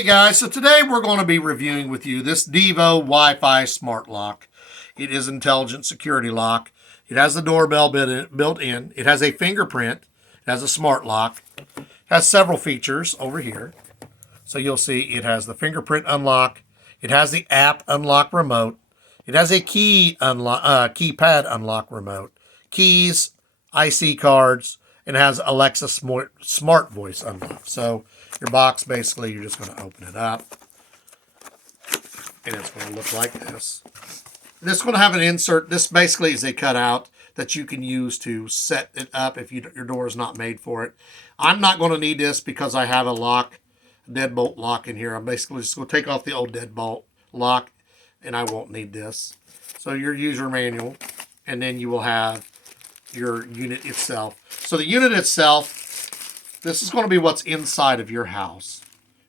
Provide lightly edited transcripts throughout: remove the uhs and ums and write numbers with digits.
Hey guys, so today we're going to be reviewing with you this Devo Wi-Fi smart lock. It is intelligent security lock. It has the doorbell built in. It has a fingerprint. It has a smart lock. It has several features over here. So you'll see it has the fingerprint unlock. It has the app unlock remote. It has a keypad unlock remote. Keys, IC cards, and it has Alexa smart voice unlock. So your box, basically, you're just going to open it up. And it's going to look like this. This is going to have an insert. This basically is a cutout that you can use to set it up if your door is not made for it. I'm not going to need this because I have a deadbolt lock in here. I'm basically just going to take off the old deadbolt lock, and I won't need this. So your user manual, and then you will have your unit itself. So the unit itself, this is going to be what's inside of your house.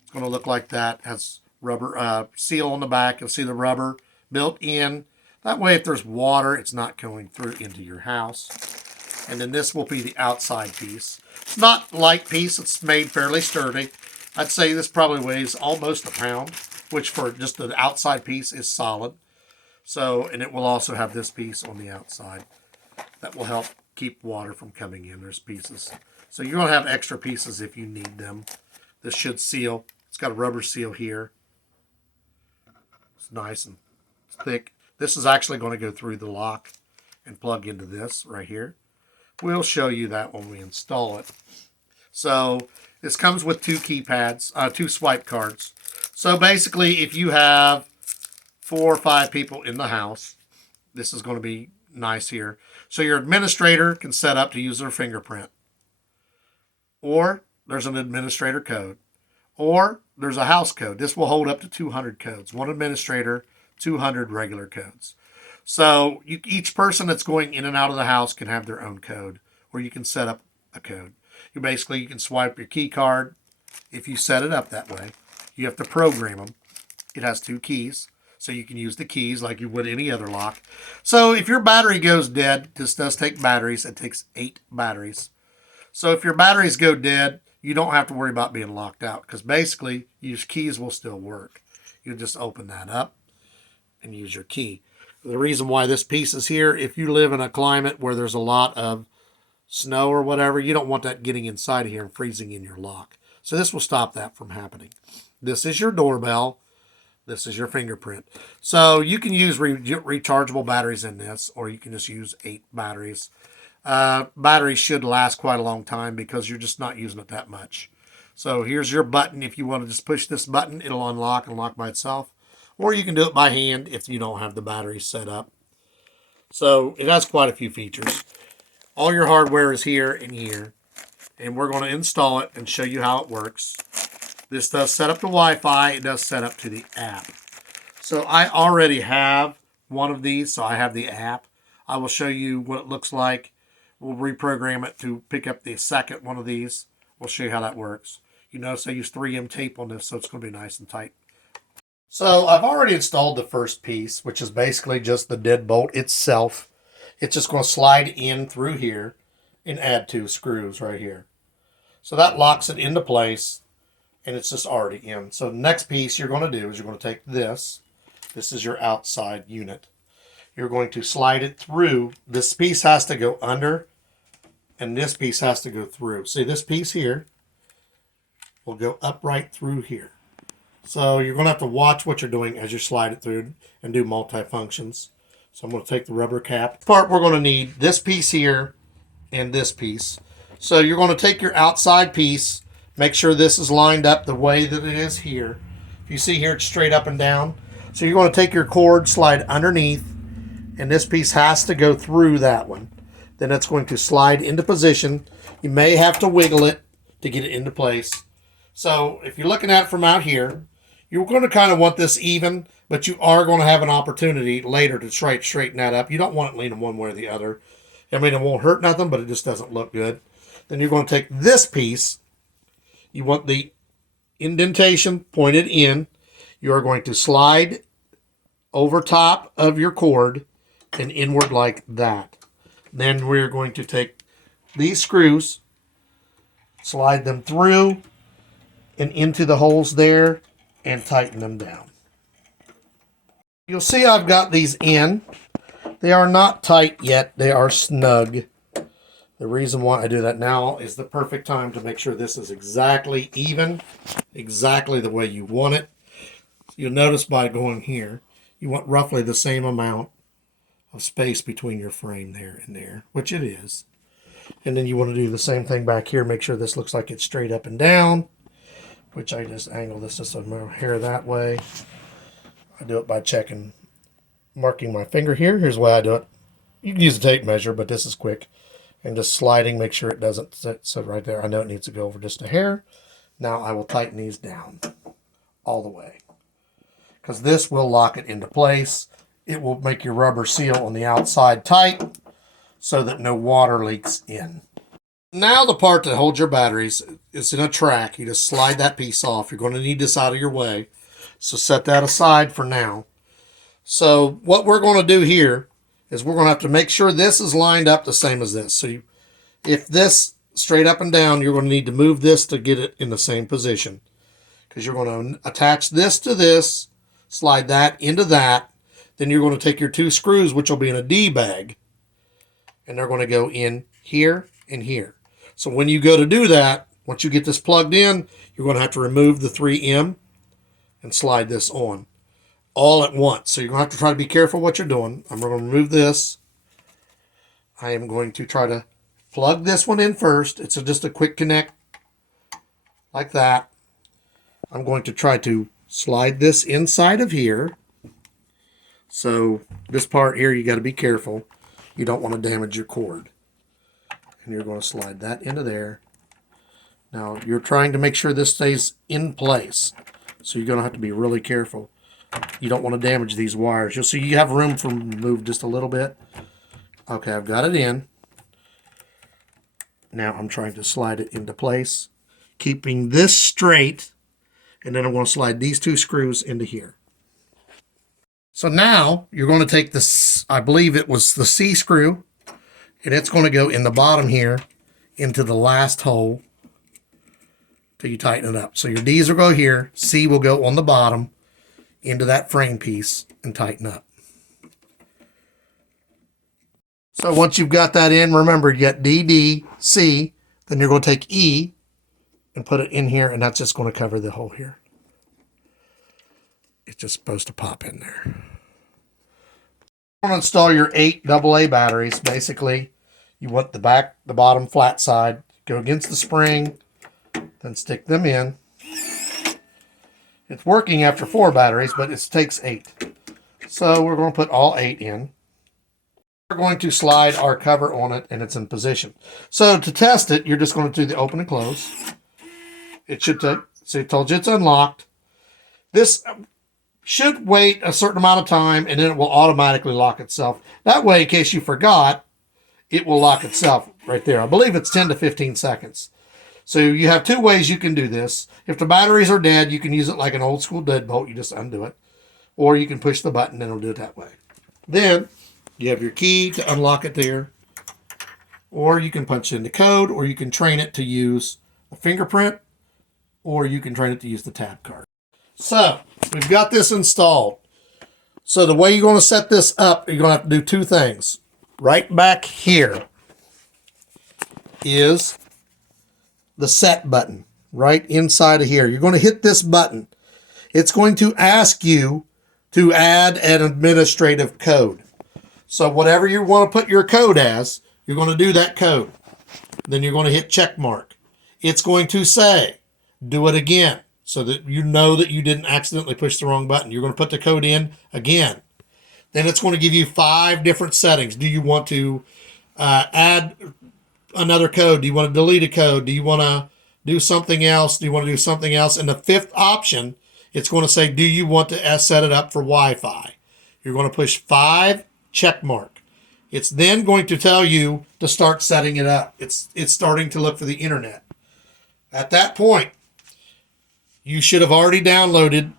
It's going to look like that. It has rubber seal on the back. You'll see the rubber built in. That way, if there's water, it's not going through into your house. And then this will be the outside piece. It's not a light piece. It's made fairly sturdy. I'd say this probably weighs almost a pound, which for just the outside piece is solid. So, and it will also have this piece on the outside. That will help keep water from coming in. There's pieces. So you're going to have extra pieces if you need them. This should seal. It's got a rubber seal here. It's nice and thick. This is actually going to go through the lock and plug into this right here. We'll show you that when we install it. So this comes with two keypads, two swipe cards. So basically, if you have 4 or 5 people in the house, this is going to be nice here. So your administrator can set up to use their fingerprint. Or there's an administrator code. Or there's a house code. This will hold up to 200 codes. One administrator, 200 regular codes. So each person that's going in and out of the house can have their own code, or you can set up a code. You can swipe your key card if you set it up that way. You have to program them. It has 2 keys, so you can use the keys like you would any other lock. So if your battery goes dead, this does take batteries. It takes 8 batteries. So if your batteries go dead, you don't have to worry about being locked out because basically your keys will still work. You just open that up and use your key. The reason why this piece is here, if you live in a climate where there's a lot of snow or whatever, you don't want that getting inside of here and freezing in your lock. So this will stop that from happening. This is your doorbell. This is your fingerprint. So you can use rechargeable batteries in this, or you can just use 8 batteries. Batteries should last quite a long time because you're just not using it that much. So here's your button. If you want to just push this button, it'll unlock and lock by itself. Or you can do it by hand if you don't have the battery set up. So it has quite a few features. All your hardware is here and here. And we're going to install it and show you how it works. This does set up to Wi-Fi. It does set up to the app. So I already have one of these, so I have the app. I will show you what it looks like. We'll reprogram it to pick up the second one of these. We'll show you how that works. You notice I use 3M tape on this, so it's going to be nice and tight. So I've already installed the first piece, which is basically just the deadbolt itself. It's just going to slide in through here and add 2 screws right here. So that locks it into place, and it's just already in. So the next piece you're going to do is you're going to take this. This is your outside unit. You're going to slide it through. This piece has to go under, and this piece has to go through. See, this piece here will go up right through here. So you're going to have to watch what you're doing as you slide it through and do multi-functions. So I'm going to take the rubber cap. Part we're going to need this piece here and this piece. So you're going to take your outside piece, make sure this is lined up the way that it is here. If you see here, it's straight up and down. So you're going to take your cord, slide underneath, and this piece has to go through that one. Then it's going to slide into position. You may have to wiggle it to get it into place. So if you're looking at it from out here, you're going to kind of want this even, but you are going to have an opportunity later to straighten that up. You don't want it leaning one way or the other. I mean, it won't hurt nothing, but it just doesn't look good. Then you're going to take this piece. You want the indentation pointed in. You are going to slide over top of your cord and inward like that. Then we're going to take these screws, slide them through and into the holes there, and tighten them down. You'll see I've got these in. They are not tight yet. They are snug. The reason why I do that now is the perfect time to make sure this is exactly even, exactly the way you want it. You'll notice by going here, you want roughly the same amount of space between your frame there and there, which it is. And then you want to do the same thing back here. Make sure this looks like it's straight up and down, which I just angle this just a hair that way. I do it by checking, marking my finger here. Here's the way I do it. You can use a tape measure, but this is quick. And just sliding, make sure it doesn't sit. So right there, I know it needs to go over just a hair. Now I will tighten these down all the way, because this will lock it into place. It will make your rubber seal on the outside tight so that no water leaks in. Now the part that holds your batteries is in a track. You just slide that piece off. You're going to need this out of your way. So set that aside for now. So what we're going to do here is we're going to have to make sure this is lined up the same as this. So if this straight up and down, you're going to need to move this to get it in the same position, because you're going to attach this to this, slide that into that. Then you're going to take your two screws, which will be in a D bag, and they're going to go in here and here. So when you go to do that, once you get this plugged in, you're going to have to remove the 3M and slide this on all at once. So you're going to have to try to be careful what you're doing. I'm going to remove this. I am going to try to plug this one in first. It's just a quick connect like that. I'm going to try to slide this inside of here. So this part here, you got to be careful. You don't want to damage your cord. And you're going to slide that into there. Now you're trying to make sure this stays in place. So you're going to have to be really careful. You don't want to damage these wires. You'll see you have room for move just a little bit. Okay, I've got it in. Now I'm trying to slide it into place, keeping this straight, and then I'm going to slide these two screws into here. So now you're going to take this, I believe it was the C screw, and it's going to go in the bottom here into the last hole till you tighten it up. So your D's will go here, C will go on the bottom into that frame piece and tighten up. So once you've got that in, remember you got D, D, C, then you're going to take E and put it in here, and that's just going to cover the hole here. It's just supposed to pop in there. You want to install your 8 AA batteries. Basically, you want the bottom flat side, go against the spring, then stick them in. It's working after 4 batteries, but it takes 8. So we're going to put all 8 in. We're going to slide our cover on it, and it's in position. So to test it, you're just going to do the open and close. It should take, so I told you it's unlocked. This should wait a certain amount of time, and then it will automatically lock itself. That way, in case you forgot, it will lock itself right there. I believe it's 10 to 15 seconds. So you have 2 ways you can do this. If the batteries are dead, you can use it like an old school deadbolt. You just undo it. Or you can push the button and it'll do it that way. Then you have your key to unlock it there. Or you can punch in the code, or you can train it to use a fingerprint, or you can train it to use the tab card. So we've got this installed. So the way you're going to set this up, you're going to have to do 2 things. Right back here is the set button, right inside of here. You're going to hit this button. It's going to ask you to add an administrative code. So whatever you want to put your code as, you're going to do that code. Then you're going to hit check mark. It's going to say, do it again, so that you know that you didn't accidentally push the wrong button. You're going to put the code in again. Then it's going to give you 5 different settings. Do you want to add another code? Do you want to delete a code? Do you want to do something else? Do you want to do something else? And the 5th option, it's going to say, do you want to set it up for Wi-Fi? You're going to push 5, check mark. It's then going to tell you to start setting it up. It's starting to look for the internet. At that point, you should have already downloaded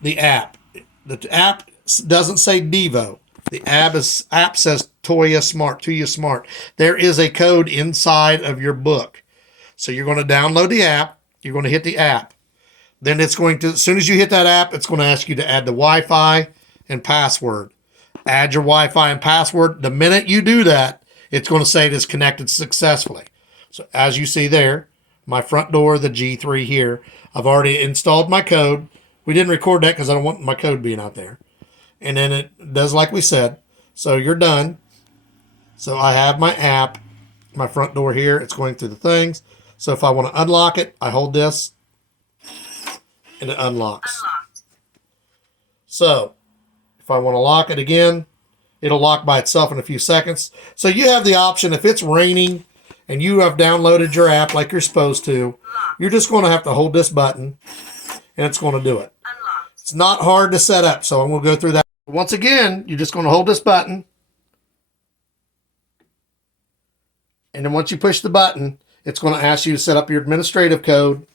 the app. The app doesn't say Devo. The app says Tuya Smart. There is a code inside of your book. So you're going to download the app. You're going to hit the app. Then it's going to, as soon as you hit that app, it's going to ask you to add the Wi-Fi and password. Add your Wi-Fi and password. The minute you do that, it's going to say it is connected successfully. So as you see there, my front door, the G3 here, I've already installed my code. We didn't record that because I don't want my code being out there. And then it does like we said. So you're done. So I have my app, my front door here. It's going through the things. So if I want to unlock it, I hold this and it unlocks. So if I want to lock it again, it'll lock by itself in a few seconds. So you have the option, if it's raining and you have downloaded your app like you're supposed to, you're just going to have to hold this button and it's going to do it. It's not hard to set up, so I'm going to go through that. Once again, you're just going to hold this button. And then once you push the button, it's going to ask you to set up your administrative code.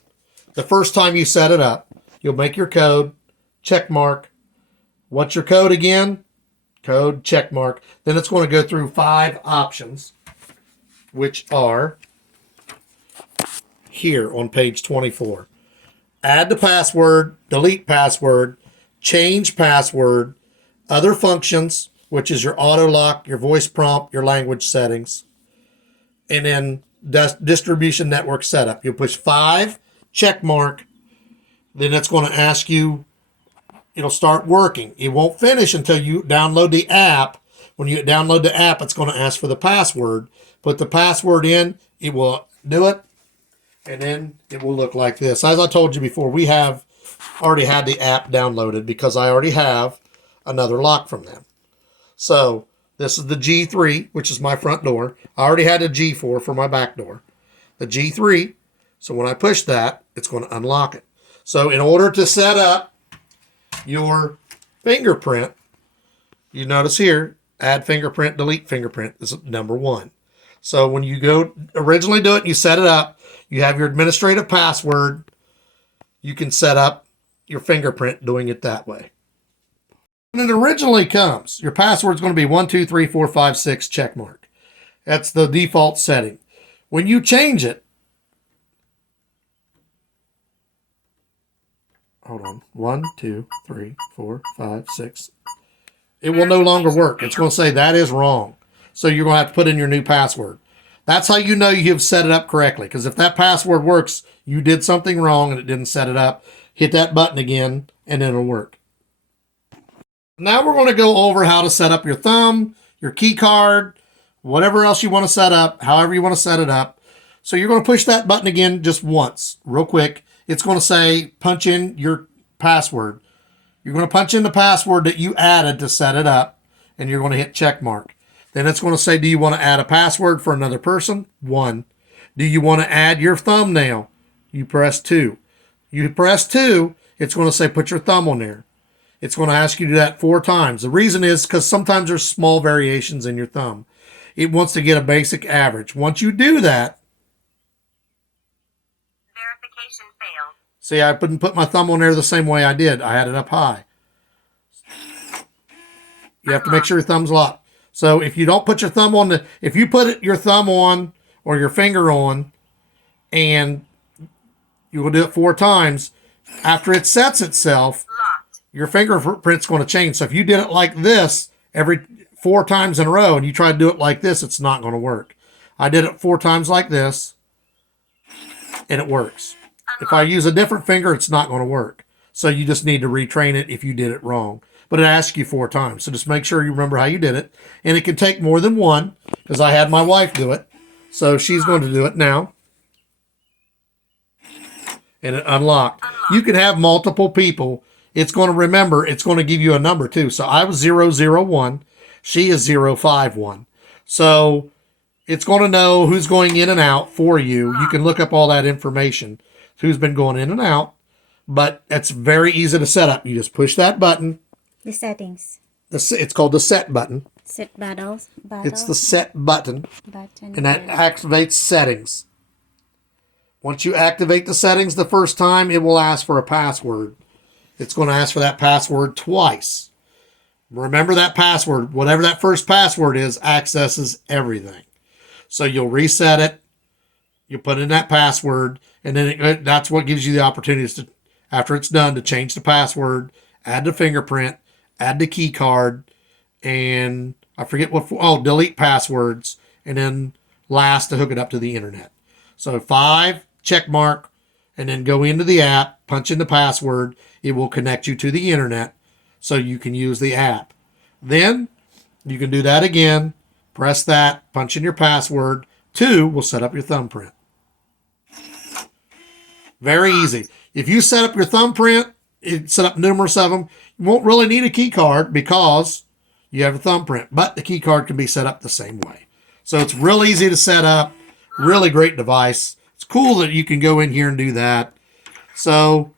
The first time you set it up, you'll make your code, check mark. What's your code again? Code, check mark. Then it's going to go through 5 options, which are here on page 24. Add the password, delete password, change password, other functions, which is your auto lock, your voice prompt, your language settings, and then distribution network setup. You'll push 5, check mark, then it's going to ask you, it'll start working. It won't finish until you download the app. When you download the app, it's going to ask for the password. Put the password in, it will do it, and then it will look like this. As I told you before, we have already had the app downloaded because I already have another lock from them. So this is the G3, which is my front door. I already had a G4 for my back door. The G3, so when I push that, it's going to unlock it. So in order to set up your fingerprint, you notice here, add fingerprint, delete fingerprint is number 1. So when you go originally do it, you set it up, you have your administrative password, you can set up your fingerprint doing it that way. When it originally comes, your password is going to be 1, 2, 3, 4, 5, 6 check mark. That's the default setting. When you change it, hold on, 1, 2, 3, 4, 5, 6. It will no longer work. It's going to say that is wrong. So you're going to have to put in your new password. That's how you know you have set it up correctly. Because if that password works, you did something wrong and it didn't set it up. Hit that button again and it'll work. Now we're going to go over how to set up your thumb, your key card, whatever else you want to set up, however you want to set it up. So you're going to push that button again just once, real quick. It's going to say punch in your password. You're going to punch in the password that you added to set it up, and you're going to hit check mark. Then it's going to say, do you want to add a password for another person? 1. Do you want to add your thumbnail? You press 2. You press 2, it's going to say put your thumb on there. It's going to ask you to do that 4 times. The reason is because sometimes there's small variations in your thumb. It wants to get a basic average. Once you do that, verification failed. See, I couldn't put my thumb on there the same way I did. I had it up high. You have to make sure your thumb's locked. So if you don't put your thumb on if you put your thumb on or your finger on, and you will do it 4 times, after it sets itself, your fingerprint's going to change. So if you did it like this every 4 times in a row and you try to do it like this, it's not going to work. I did it 4 times like this, and it works. If I use a different finger, it's not going to work. So you just need to retrain it if you did it wrong. But it asks you 4 times. So just make sure you remember how you did it. And it can take more than 1, because I had my wife do it. So she's going to do it now. And it unlocked. You can have multiple people. It's going to remember, it's going to give you a number too. So I was 001. She is 051. So it's going to know who's going in and out for you. You can look up all that information, who's been going in and out. But it's very easy to set up. You just push that button. The settings. It's called the set button. Set battles. It's the set button. And that activates settings. Once you activate the settings the first time, it will ask for a password. It's going to ask for that password twice. Remember that password. Whatever that first password is, accesses everything. So you'll reset it. You put in that password. And then that's what gives you the opportunities to after it's done to change the password, add the fingerprint, add the key card, and I forget delete passwords, and then last to hook it up to the internet. So 5, check mark, and then go into the app, punch in the password. It will connect you to the internet so you can use the app. Then you can do that again, press that, punch in your password. 2 will set up your thumbprint. Very easy. If you set up your thumbprint, set up numerous of them, you won't really need a key card because you have a thumbprint, but the key card can be set up the same way. So it's real easy to set up, really great device. It's cool that you can go in here and do that. So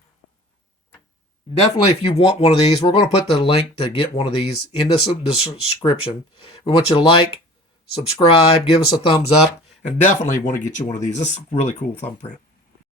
definitely, if you want one of these, we're going to put the link to get one of these in the description. We want you to like, subscribe, give us a thumbs up, and definitely want to get you one of these. This is a really cool thumbprint.